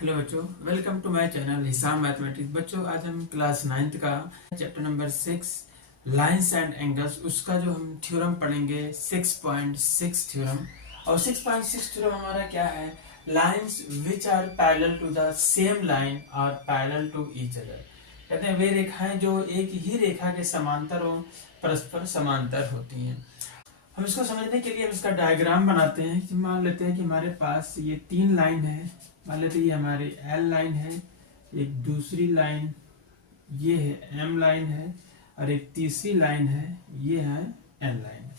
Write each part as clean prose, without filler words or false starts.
Hello बच्चों, welcome to my channel हिसाब mathematics. बच्चों, आज हम क्लास 9th का chapter number 6 lines and angles उसका जो हम थ्योरम पढ़ेंगे 6.6 थ्योरम। और 6.6 थ्योरम हमारा क्या है? Lines which are parallel to the same line are parallel to each other. कहते हैं वे रेखाएं जो एक ही रेखा के समांतर और परस्पर समांतर होती हैं। हम इसको समझने के लिए हम इसका डायग्राम बनाते हैं कि मान लेते हैं कि हमारे पास ये तीन लाइन है। मान लेते हैं ये हमारी एल लाइन है, एक दूसरी लाइन ये है एम लाइन है, और एक तीसरी लाइन है ये है एन लाइन।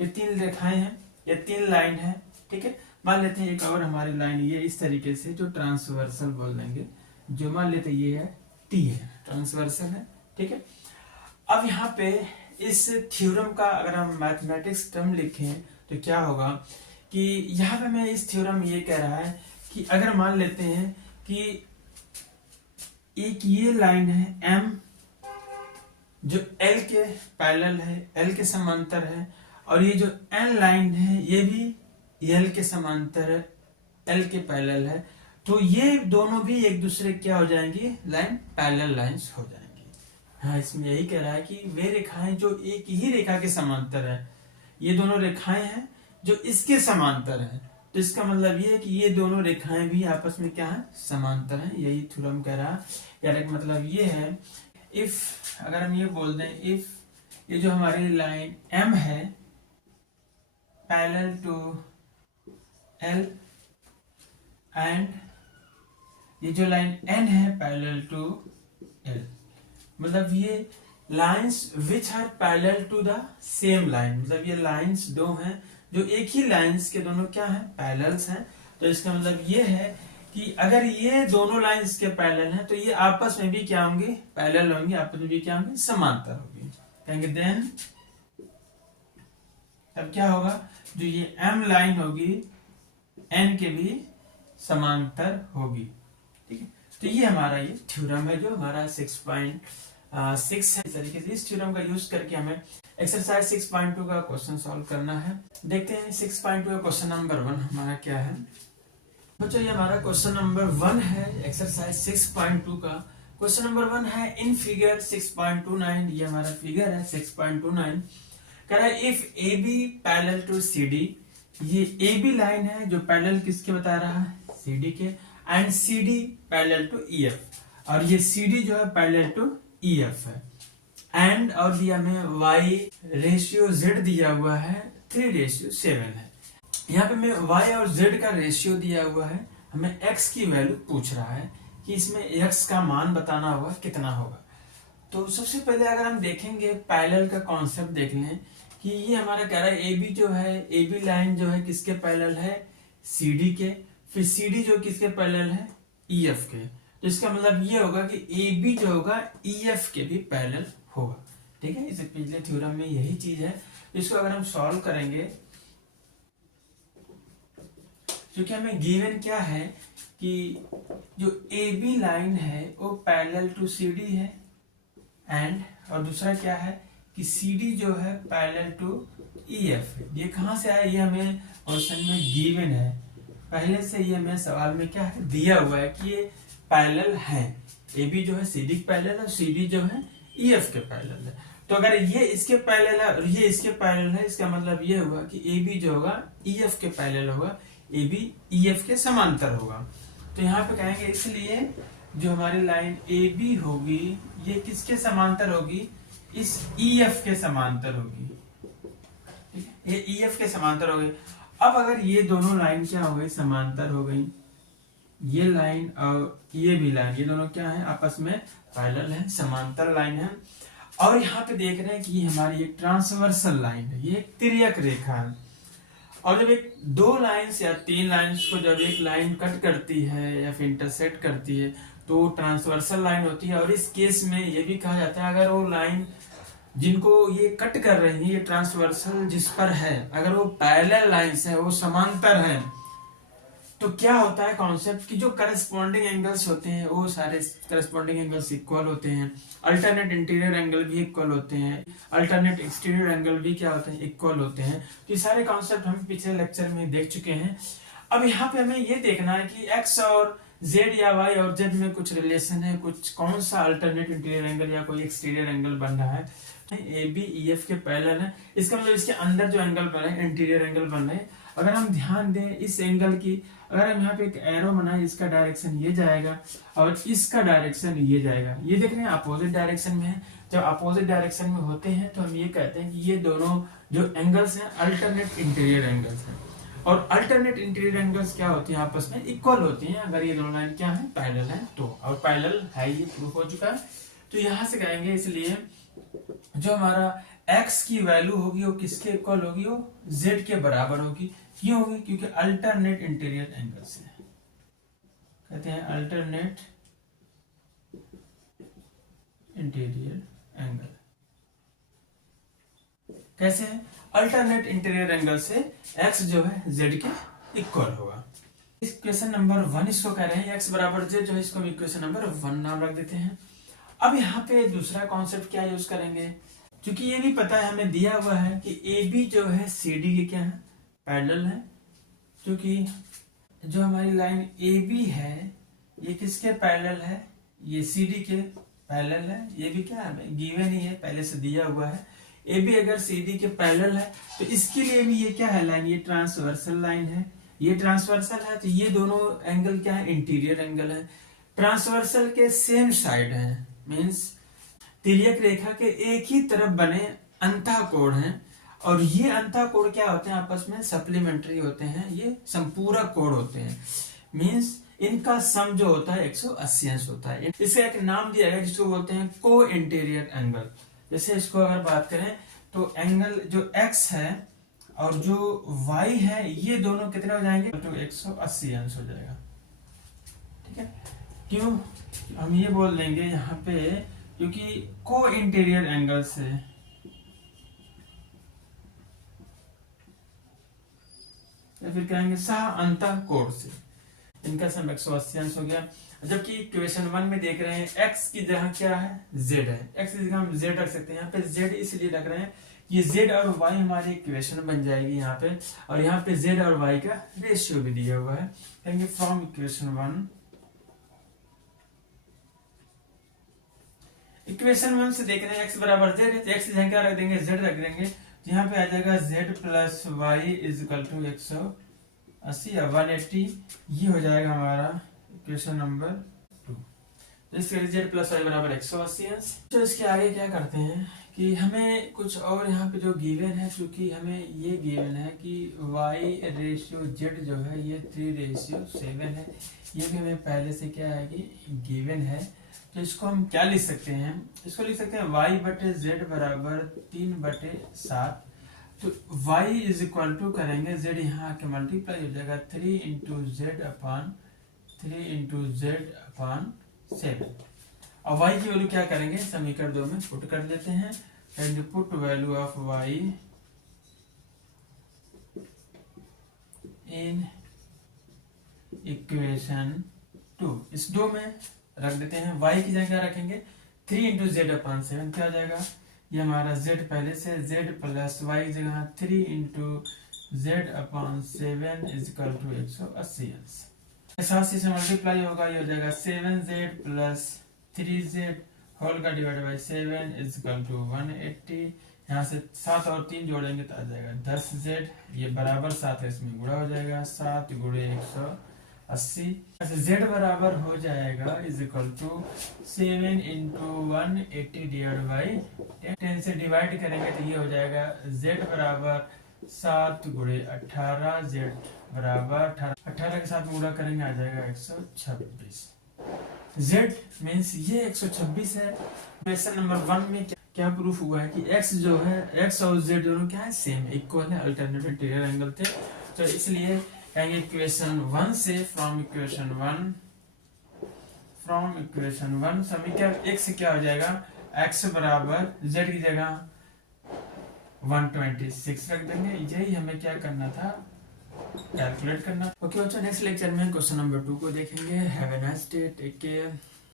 ये तीन रेखाएं हैं, ये तीन लाइन है। ठीक है, मान लेते हैं एक और हमारी लाइन ये इस तरीके से जो ट्रांसवर्सल बोल देंगे, जो मान लेते हैं ये है टी है, ट्रांसवर्सल है। ठीक है, अब यहाँ पे इस थ्योरम का अगर हम मैथमेटिक्स टर्म लिखें तो क्या होगा कि यहाँ पे मैं इस थ्योरम में ये कह रहा है कि अगर मान लेते हैं कि एक ये लाइन है M जो L के पैरेलल है, L के समांतर है, और ये जो N लाइन है ये भी L के समांतर है, L के पैरेलल है, तो ये दोनों भी एक दूसरे क्या हो जाएंगी? लाइन पैरेलल लाइंस हो जाएंगी। हाँ, इसमें यही कह रहा है कि वे रेखाएं जो एक ही रेखा के समांतर है, ये दोनों रेखाएं हैं जो इसके समांतर हैं, तो इसका मतलब ये है कि ये दोनों रेखाएं भी आपस में क्या है? समांतर हैं। यही थ्योरम कह रहा है। यानी मतलब ये है, इफ अगर हम ये बोल दें, इफ ये जो हमारी लाइन M है पैरेलल टू L एंड ये जो लाइन N है पैरेलल टू L, मतलब ये lines which are parallel to the same line, मतलब ये लाइंस दो हैं जो एक ही लाइंस के दोनों क्या हैं? पैरेलल्स हैं। तो इसका मतलब ये है कि अगर ये दोनों लाइंस के पैरेलल हैं तो ये आपस में भी क्या होंगे? पैरेलल होंगे, आपस में भी क्या होंगे? समांतर होंगे। कहेंगे देन तब क्या होगा? जो ये M लाइन होगी N के भी समांतर होगी। ठीक है, तो ये हमारा ये थ्योरम है जो हमारा 6.6 है। इस तरीके से इस थ्योरम का यूज करके हमें एक्सरसाइज 6.2 का क्वेश्चन सॉल्व करना है। देखते हैं 6.2 का क्वेश्चन नंबर 1 हमारा क्या है। बच्चों, ये हमारा क्वेश्चन नंबर 1 है एक्सरसाइज 6.2 का। क्वेश्चन नंबर 1 है इन फिगर 6.29, ये हमारा फिगर है 6.29। कह रहा है if A B parallel to C D, ये ए बी लाइन है जो पैरेलल किसके बता रहा है? सी डी के, and C D parallel to E F, और ये सी डी जो है पैरेलल टू ई एफ है। एंड और दिया में y रेशियो z दिया हुआ है 3:7 है। यहाँ पे मैं y और z का रेशियो दिया हुआ है, हमें x की वैल्यू पूछ रहा है कि इसमें x का मान बताना होगा कितना होगा। तो सबसे पहले अगर हम देखेंगे पैरेलल का कॉन्सेप्ट देख लें कि ये हमारा कह रहा है ए बी जो है, ए बी लाइन जो है किसके पैरेलल है? सी डी के, फिर सी डी जो किसके पैरेलल है? ई एफ के। तो इसका मतलब ये होगा कि ए बी जो होगा ई एफ के भी पैरेलल होगा। ठीक है, इस पिछले थ्योरम में यही चीज है। इसको अगर हम सॉल्व करेंगे, क्योंकि हमें गिवन क्या है कि जो ए बी लाइन है वो पैरेलल टू सी डी है, एंड और दूसरा क्या है कि सी डी जो है पैरेलल टू ई एफ है। ये कहां से आया? ये हमें क्वेश्चन में गिवन है, पहले से ये हमें सवाल में क्या है? दिया हुआ है कि ये पैरेलल है। ए बी जो है सी डी पैरेलल है, सी डी जो है ई एफ के पैरेलल है। तो अगर ये इसके पैरेलल है और ये इसके पैरेलल है, इसका मतलब ये होगा कि ए बी जो होगा ई एफ के पैरेलल होगा, ए बी ई एफ के समांतर होगा। तो यहाँ पे कहेंगे इसलिए जो हमारी लाइन ए बी होगी ये किसके समांतर होगी? इस ई एफ के समांतर होगी। ये ई एफ के समांतर हो गई। अब अगर ये दोनों लाइन क्या हो गई? समांतर हो गई। ये लाइन और ये भी लाइन, ये दोनों क्या है? आपस में पैरेलल है, समांतर लाइन है। और यहाँ पे देख रहे हैं कि हमारी एक ट्रांसवर्सल लाइन है, ये एक तिर्यक रेखा है। और जब एक दो लाइंस या तीन लाइंस को जब एक लाइन कट करती है या फिर इंटरसेक्ट करती है तो ट्रांसवर्सल लाइन होती है। और इस केस में ये भी कहा जाता है अगर वो लाइन जिनको ये कट कर रही है, ये ट्रांसवर्सल जिस पर है, अगर वो पैरेलल लाइंस है, वो समांतर है, तो क्या होता है कॉन्सेप्ट कि जो करस्पॉन्डिंग एंगल्स होते हैं वो सारे करस्पॉन्डिंग एंगल्स इक्वल होते हैं। अल्टरनेट इंटीरियर एंगल भी इक्वल होते हैं, अल्टरनेट एक्सटीरियर एंगल भी क्या होते हैं? इक्वल होते हैं। तो ये सारे कॉन्सेप्ट हम पिछले लेक्चर में देख चुके हैं। अब यहाँ पे हमें ये देखना है कि x और जेड या वाई और जेड में कुछ रिलेशन है, कुछ कौन सा अल्टरनेट इंटीरियर एंगल या कोई एक्सटीरियर एंगल बन रहा है, ए बी ई एफ के पैरेलल है, इसका मतलब इसके अंदर जो एंगल बन रहे हैं इंटीरियर एंगल बन रहे हैं। अगर हम ध्यान दें इस एंगल की, अगर हम यहाँ पे एक एरो बनाए, इसका डायरेक्शन ये जाएगा और इसका डायरेक्शन ये जाएगा, ये देख रहे हैं अपोजिट डायरेक्शन में है। जब अपोजिट डायरेक्शन में होते हैं तो हम ये कहते हैं कि ये दोनों जो एंगल्स हैं अल्टरनेट इंटीरियर एंगल्स हैं। और अल्टरनेट इंटीरियर एंगल्स क्या होती हैं, आपस में इक्वल होती हैं अगर ये दोनों लाइन क्या है, पैरेलल है तो। और पैरेलल है, ये प्रूफ हो चुका है। तो यहां से कहेंगे इसलिए जो हमारा x की वैल्यू होगी वो किसके इक्वल होगी, वो z के बराबर होगी। क्यों होगी, क्योंकि अल्टरनेट इंटीरियर एंगल से कहते हैं अल्टरनेट इंटीरियर एंगल। कैसे है, अल्टरनेट इंटीरियर एंगल से x जो है z के इक्वल होगा। इस क्वेश्चन नंबर 1 इसको कह रहे हैं x बराबर z, जो है इसको हम इक्वेशन नंबर 1 नाम रख देते हैं। अब यहाँ पे दूसरा कॉन्सेप्ट क्या यूज करेंगे, क्योंकि ये भी पता है हमें दिया हुआ है कि ए बी जो है सी डी के क्या है, पैरेलल है। क्योंकि जो हमारी लाइन ए बी है ये किसके पैरेलल है, ये सी डी के पैरेलल है। ये भी क्या है, गिवन ही है, पहले से दिया हुआ है। ए बी अगर सी डी के पैरेलल है तो इसके लिए भी ये क्या है लाइन, ये ट्रांसवर्सल लाइन है, ये ट्रांसवर्सल है, तो ये दोनों एंगल क्या है, इंटीरियर एंगल है। ट्रांसवर्सल के सेम साइड है, मीन्स तिर्यक रेखा के एक ही तरफ बने अंतःकोण हैं। और ये अंतःकोण क्या होते हैं, आपस में सप्लीमेंट्री होते हैं, ये संपूरक कोण होते हैं। मीन्स इनका सम जो होता है 180 अंश होता है। इसका एक नाम दिया गया जिसको बोलते हैं को इंटीरियर एंगल। जैसे इसको अगर बात करें तो एंगल जो x है और जो y है ये दोनों कितने हो जाएंगे, तो 180 अंश हो जाएगा। ठीक है, क्यों हम ये बोल देंगे यहाँ पे, क्योंकि को इंटीरियर एंगल से या फिर कहेंगे सह अंतःकोण से इनका सम 180 अंश हो गया। जबकि क्वेश्चन 1 में देख रहे हैं x की जगह क्या है, z है, x की जगह हम z रख सकते हैं। यहाँ पे z इसलिए रख रहे हैं, ये z और y हमारी इक्वेशन बन जाएगी यहाँ पे, और यहाँ पे z और y का रेशियो भी दिया हुआ है। कहेंगे फ्रॉम इक्वेशन 1 से देख रहे हैं x बराबर z है, तो x की जगह क्या रख देंगे, z रख देंगे। तो यहाँ पे आ जाएगा z plus Y is equal to 180 या 180, ये हो जाएगा हमारा इक्वेशन नंबर 2। तो इसके z प्लस वाई बराबर 180 अंश। तो इसके आगे क्या करते हैं कि हमें कुछ और यहाँ पे जो गिवन है, क्योंकि हमें ये गिवन है कि y रेशियो z जो है ये 3:7 है, ये भी हमें पहले से क्या है कि गिवन है। तो इसको हम क्या लिख सकते हैं, इसको लिख सकते हैं y बटे z बराबर 3/7। तो y इज इक्वल टू करेंगे z यहाँ आके मल्टीप्लाई हो जाएगा 3 इंटू जेड अपॉन 7। और y की वैल्यू क्या करेंगे, समीकरण 2 में पुट कर देते हैं। And put value of y in equation 2, इस 2 में रख देते हैं। y की जगह क्या रखेंगे, 3 इंटू जेड अपॉन 7, क्या हो जाएगा, ये हमारा z पहले से z प्लस y की जगह 3 into Z upon 7 is equal to 180 अंश। 80 से मल्टीप्लाई होगा, ये हो जाएगा 7z प्लस 3z होल का divide by 7 is equal to 180। यहाँ से 7 और 3 जोड़ेंगे तो आ जाएगा 10z, ये बराबर 7 है, इसमें गुणा हो जाएगा 7 गुणे 180। z बराबर हो जाएगा is equal to 7 into 180 divide by 10 से डिवाइड करेंगे तो ये हो जाएगा z बराबर 7 गुणे 18, z बराबर 18 के साथ गुणा करेंगे आ जाएगा 126। z मीन्स ये 126 है। क्वेश्चन नंबर 1 में क्या प्रूफ हुआ है कि x जो है, x और z दोनों क्या है, सेम इक्वल है, अल्टरनेट इंटीरियर एंगल थे। तो इसलिए कहेंगे इक्वेशन 1 से फ्रॉम इक्वेशन 1 समीकरण 1 से क्या हो जाएगा, x बराबर z की जगह 126 रख देंगे। यही हमें क्या करना था, कैलकुलेट करना। ओके बच्चों, नेक्स्ट लेक्चर में क्वेश्चन नंबर 2 को देखेंगे। Have a nice day, take care.